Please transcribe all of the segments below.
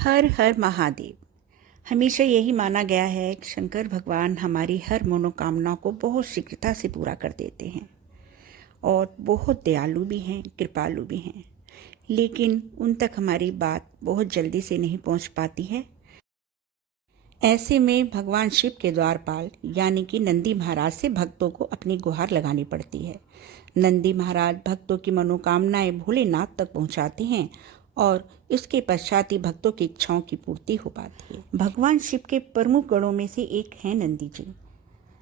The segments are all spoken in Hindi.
हर हर महादेव। हमेशा यही माना गया है कि शंकर भगवान हमारी हर मनोकामना को बहुत शीघ्रता से पूरा कर देते हैं और बहुत दयालु भी हैं, कृपालु भी हैं। लेकिन उन तक हमारी बात बहुत जल्दी से नहीं पहुंच पाती है। ऐसे में भगवान शिव के द्वारपाल यानी कि नंदी महाराज से भक्तों को अपनी गुहार लगानी पड़ती है। नंदी महाराज भक्तों की मनोकामनाएं भोलेनाथ तक पहुंचाते हैं और इसके पश्चात ही भक्तों की इच्छाओं की पूर्ति हो पाती है। भगवान शिव के प्रमुख गणों में से एक है नंदी जी।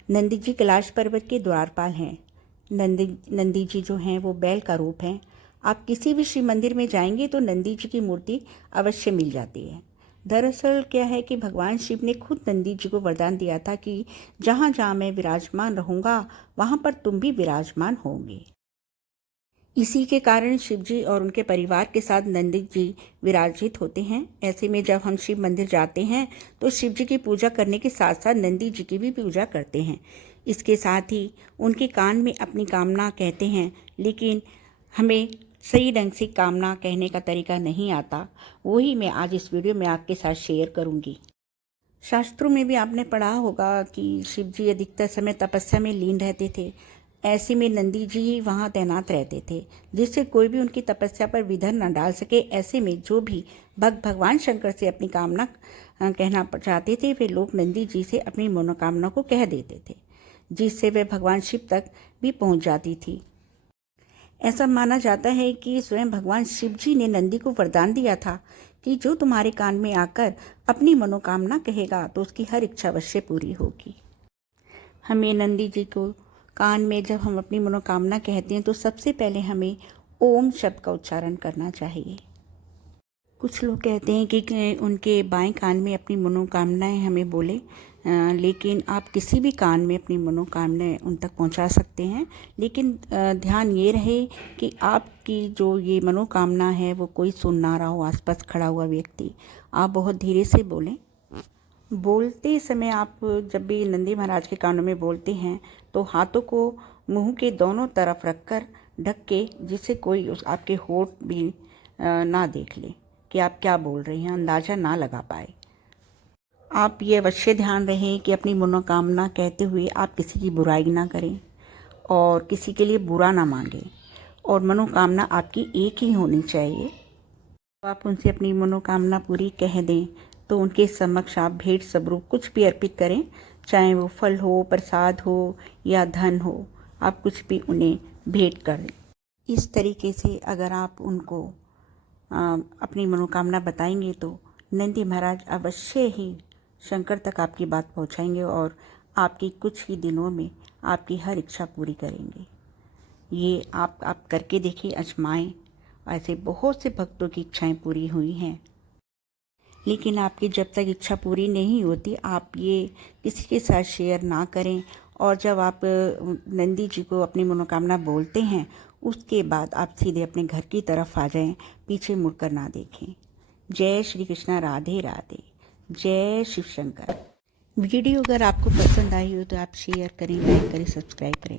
नंदी जी कैलाश पर्वत के द्वारपाल हैं। नंदी जी जो हैं वो बैल का रूप हैं। आप किसी भी शिव मंदिर में जाएंगे तो नंदी जी की मूर्ति अवश्य मिल जाती है। दरअसल क्या है कि भगवान शिव ने खुद नंदी जी को वरदान दिया था कि जहाँ जहाँ मैं विराजमान रहूँगा वहाँ पर तुम भी विराजमान होंगे। इसी के कारण शिव जी और उनके परिवार के साथ नंदी जी विराजित होते हैं। ऐसे में जब हम शिव मंदिर जाते हैं तो शिव जी की पूजा करने के साथ साथ नंदी जी की भी पूजा करते हैं। इसके साथ ही उनके कान में अपनी कामना कहते हैं, लेकिन हमें सही ढंग से कामना कहने का तरीका नहीं आता। वही मैं आज इस वीडियो में आपके साथ शेयर करूंगी। शास्त्रों में भी आपने पढ़ा होगा कि शिव जी अधिकतर समय तपस्या में लीन रहते थे। ऐसे में नंदी जी ही वहाँ तैनात रहते थे, जिससे कोई भी उनकी तपस्या पर विघ्न न डाल सके। ऐसे में जो भी भक्त भगवान शंकर से अपनी कामना कहना चाहते थे वे लोग नंदी जी से अपनी मनोकामना को कह देते थे, जिससे वे भगवान शिव तक भी पहुँच जाती थी। ऐसा माना जाता है कि स्वयं भगवान शिव जी ने नंदी को वरदान दिया था कि जो तुम्हारे कान में आकर अपनी मनोकामना कहेगा तो उसकी हर इच्छा अवश्य पूरी होगी। हमें नंदी जी को कान में जब हम अपनी मनोकामना कहते हैं तो सबसे पहले हमें ओम शब्द का उच्चारण करना चाहिए। कुछ लोग कहते हैं कि उनके बाएं कान में अपनी मनोकामनाएं हमें बोले, लेकिन आप किसी भी कान में अपनी मनोकामनाएं उन तक पहुंचा सकते हैं। लेकिन ध्यान ये रहे कि आपकी जो ये मनोकामना है वो कोई सुन ना रहा हो, आसपास खड़ा हुआ व्यक्ति। आप बहुत धीरे से बोलें। बोलते समय आप जब भी नंदी महाराज के कानों में बोलते हैं तो हाथों को मुंह के दोनों तरफ रखकर ढक के, जिससे कोई आपके होठ भी ना देख ले कि आप क्या बोल रहे हैं, अंदाज़ा ना लगा पाए। आप ये अवश्य ध्यान रहे कि अपनी मनोकामना कहते हुए आप किसी की बुराई ना करें और किसी के लिए बुरा ना मांगें, और मनोकामना आपकी एक ही होनी चाहिए। तो आप उनसे अपनी मनोकामना पूरी कह दें तो उनके समक्ष आप भेंट स्वरूप कुछ भी अर्पित करें, चाहे वो फल हो, प्रसाद हो या धन हो। आप कुछ भी उन्हें भेंट करें। इस तरीके से अगर आप उनको अपनी मनोकामना बताएंगे तो नंदी महाराज अवश्य ही शंकर तक आपकी बात पहुंचाएंगे और आपकी कुछ ही दिनों में आपकी हर इच्छा पूरी करेंगे। ये आप करके देखिए, आजमाएं। ऐसे बहुत से भक्तों की इच्छाएं पूरी हुई हैं। लेकिन आपकी जब तक इच्छा पूरी नहीं होती आप ये किसी के साथ शेयर ना करें। और जब आप नंदी जी को अपनी मनोकामना बोलते हैं उसके बाद आप सीधे अपने घर की तरफ आ जाएं, पीछे मुड़कर ना देखें। जय श्री कृष्णा, राधे राधे, जय शिव शंकर। वीडियो अगर आपको पसंद आई हो तो आप शेयर करें, लाइक करें, सब्सक्राइब करें।